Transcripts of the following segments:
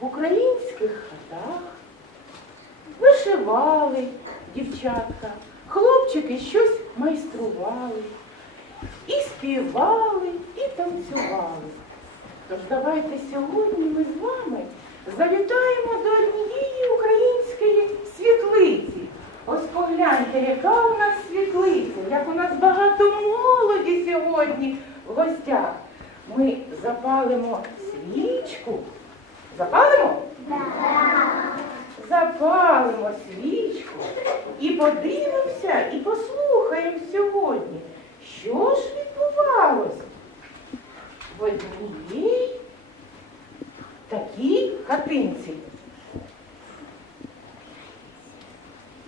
в українських хатах, вишивали дівчатка, хлопчики щось майстрували, і співали, і танцювали. Тож давайте сьогодні ми з вами завітаємо до однієї української світлиці. Ось погляньте, яка у нас світлиця, як у нас багато молоді сьогодні в гостях. Ми запалимо свічку. Запалимо? Запалимо свічку і подивимося, і послухаємо сьогодні, що ж відбувалось в одній такій хатинці.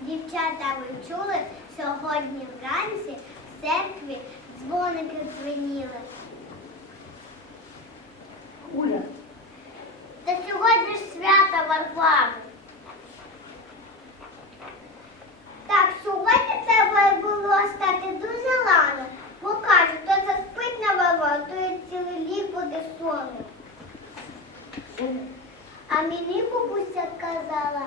Дівчата, ви чули, сьогодні вранці в церкві дзвоники дзвеніли. Уля, Та сьогодні ж свято Варвари. Так, сьогодні треба було стати дуже рано, бо кажуть, то заспить на Варвару, то і цілий рік буде сонно. А мені бабуся казала,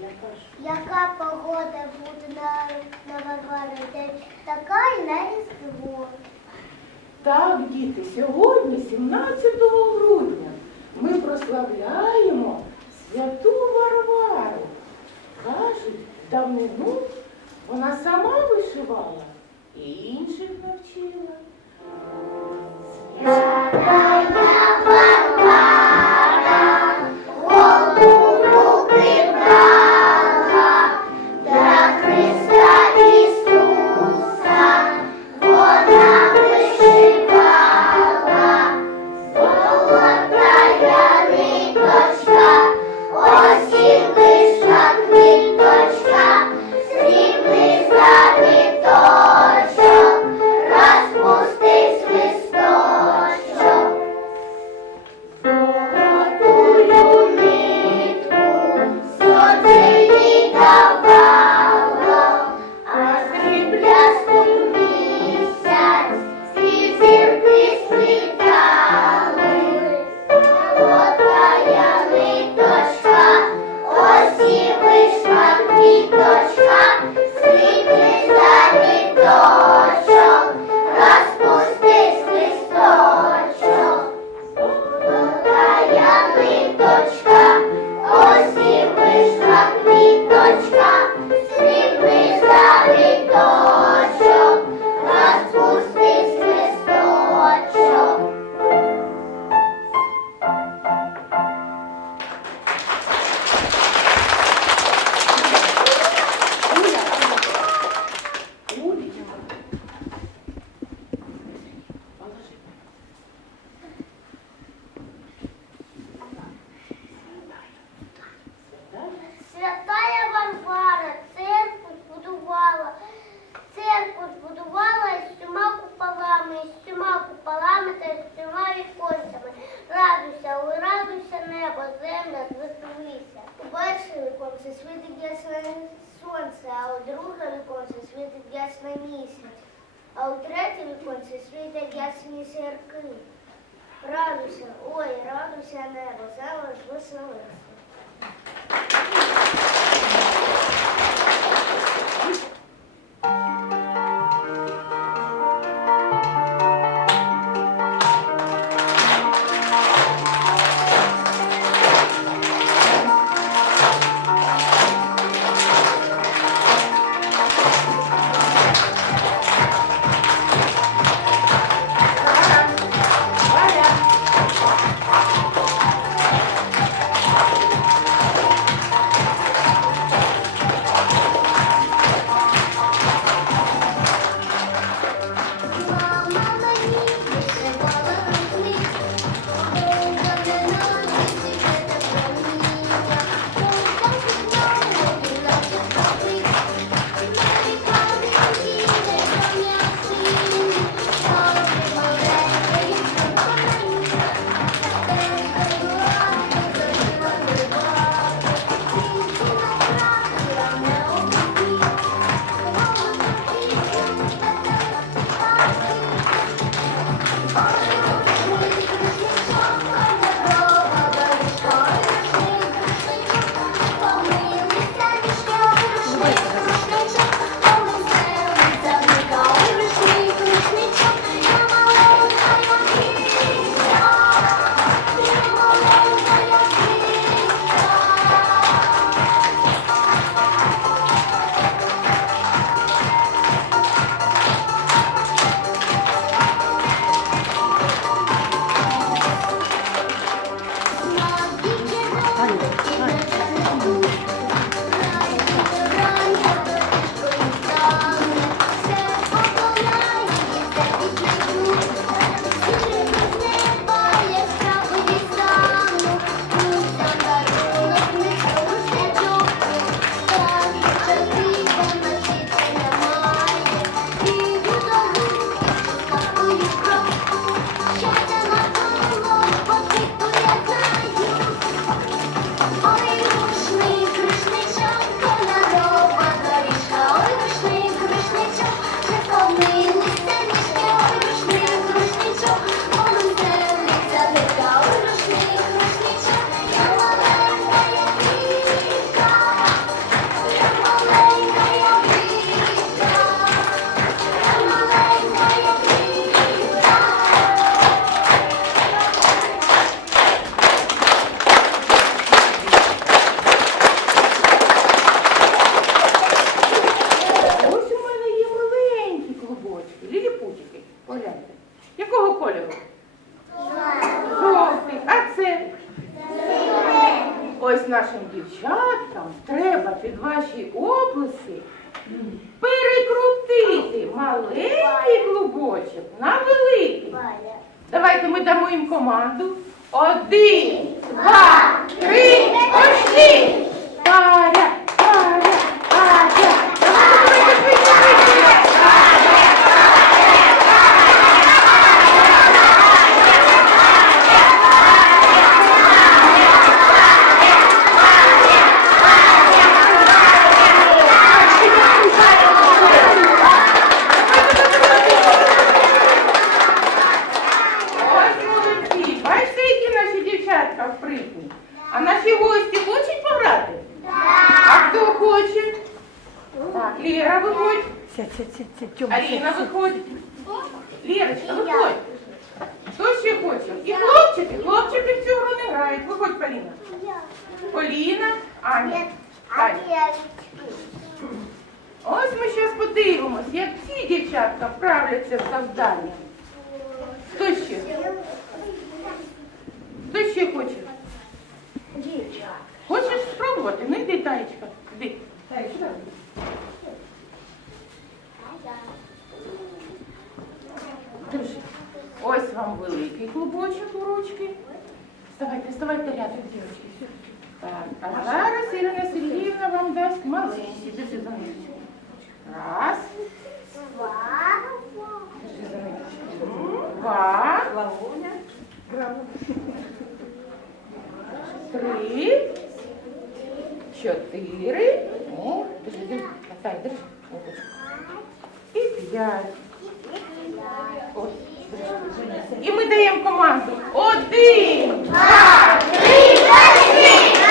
я кажу. Яка погода буде на, на Варвару день, така і на Різдво. Так, діти, сьогодні, 17 грудня, ми прославляємо святу Варвару. Кажуть, давнину вона сама вишивала і інших навчила. сонце, а у друге віконце світить ясний місяць, а у третє віконце світять ясні сірки. Радуйся, ой, радуйся небо, завжди веселися. Дівчатка вправляться з завданням. Хто ще? Хто ще хоче? Хочеш спробувати? Ну йди, Таєчка. Іди. Таєчка. Ось вам великий клубочок у ручки. Вставайте, вставайте рядом, дівчатки. Так, а зараз Ірина Сергіївна вам дасть маленький. Раз. Два. Три. Чотири. О, держи, держи. Тай, держи. І п'ять. Ось, держи. І ми даємо команду. Один, два, три, чотири.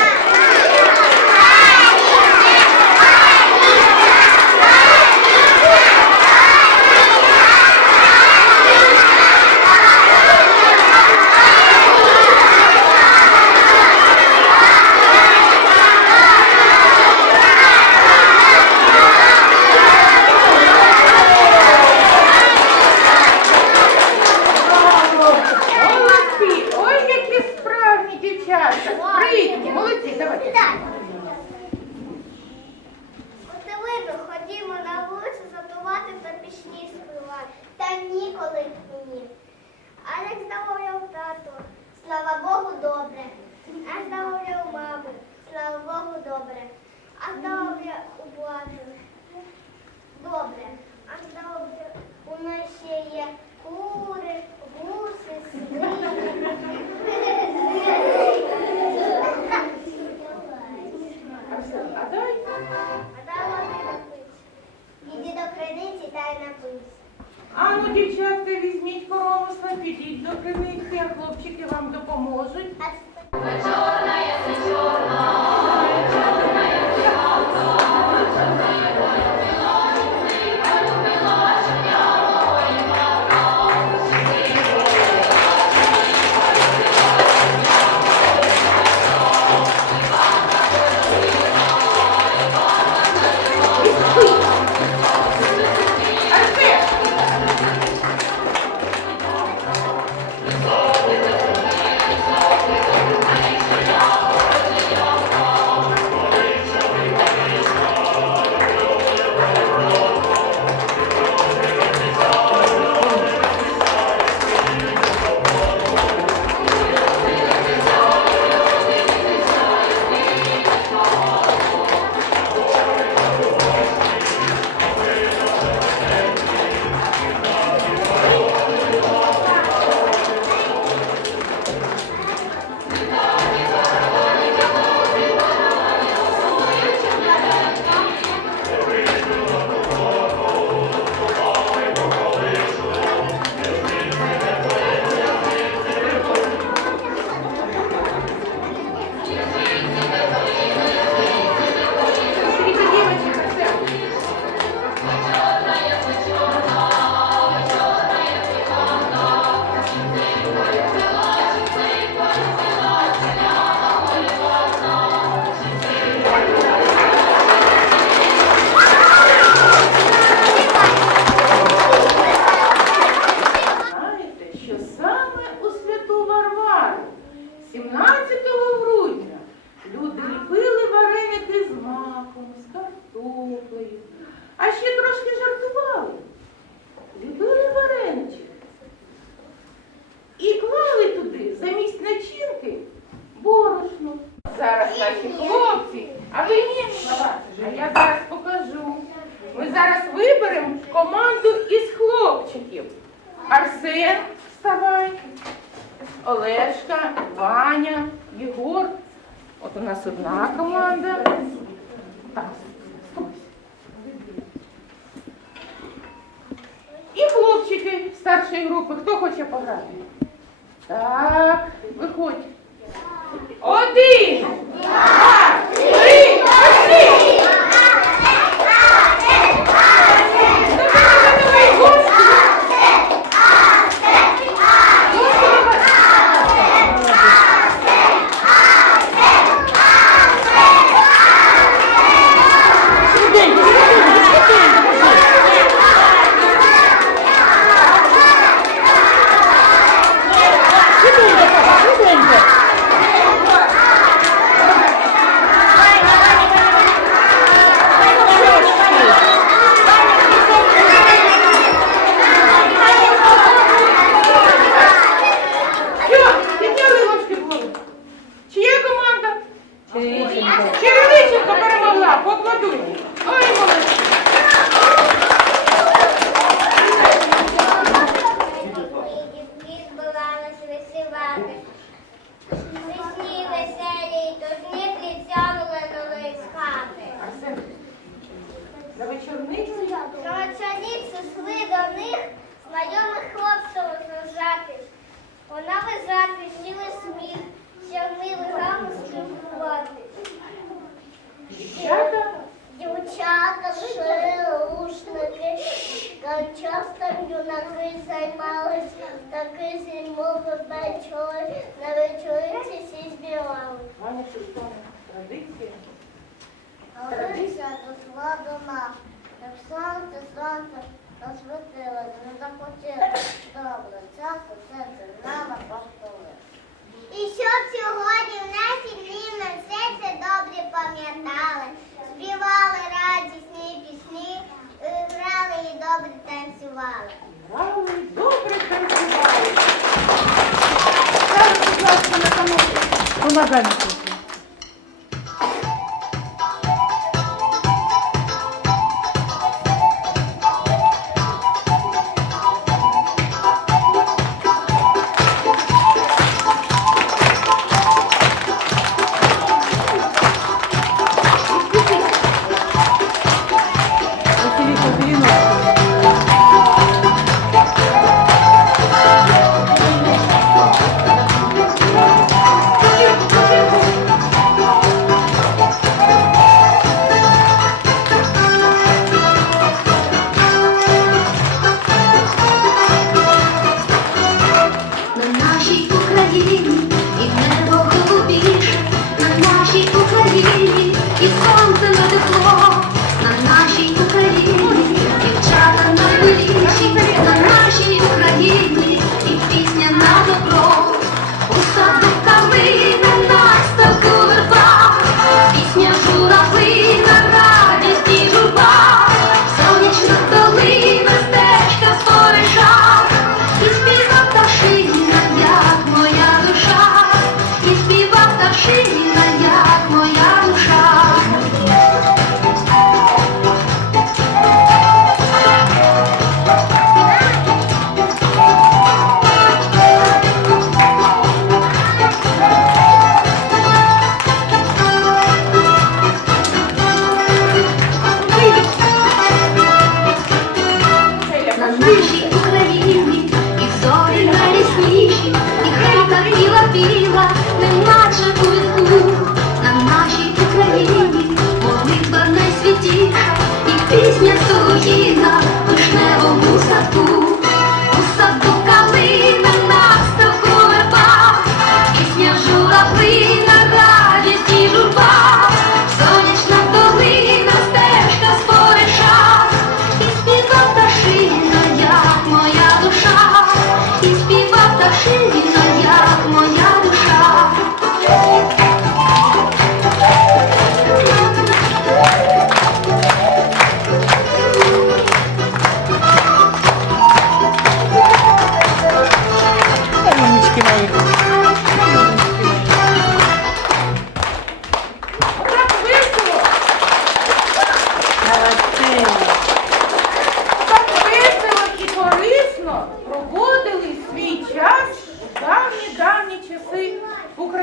Олешка, Ваня, Єгор. От у нас одна команда. Так. І хлопчики старшої групи. Хто хоче пограти? Так, виходь. Один, два, три, пошли! до них знайомих хлопців розважатись. Вона визати, сіли сміх, сягнили гаму спілкуватись. Дівчата, шили рушники, часто юнаки займались, таки зимови вечори, на вечориці всі збирали. Традиція. Олеся дошла дома, так сонце, сонце освітилось, не захотіла добре часу, серце нами постоли. І щоб сьогодні в нашій рівно все це добре пам'ятали, співали радісні пісні, грали і добре танцювали. Грали, і добре танцювали. Зараз, будь ласка, на камеру. Помагай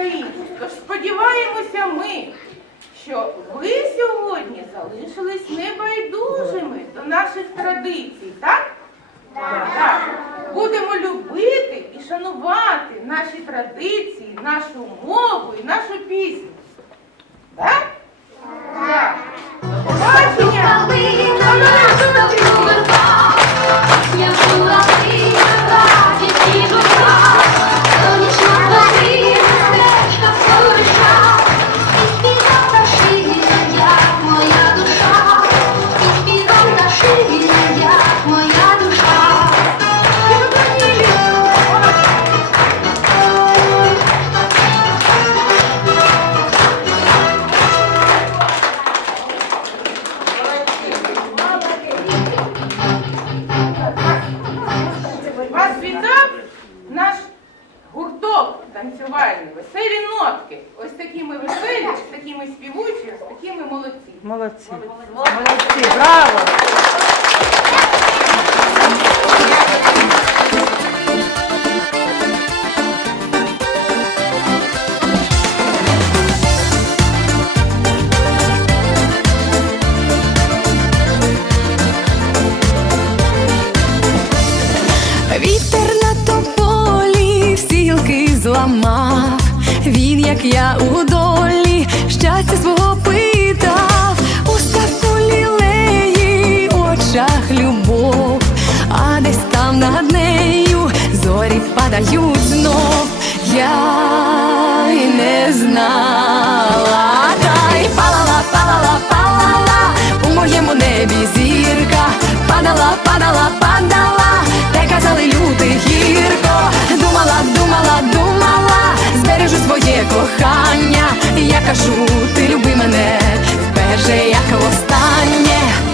в Україні. Тож сподіваємося ми, що ви сьогодні залишились небайдужими до наших традицій, так? Так. Будемо любити і шанувати наші традиції, нашу мову і нашу пісню. Так? Так. До побачення! Поламав. Він, як я у долі, щастя свого питав, у ставку лілеї, очах любов, а десь там над нею зорі впадають знов. Я й не знала, та й палала, палала, палала. У моєму небі зірка, падала, падала, падала, казали люди гірко, думала, думала, думала, збережу своє кохання. Я кажу, ти люби мене вперше, як востаннє.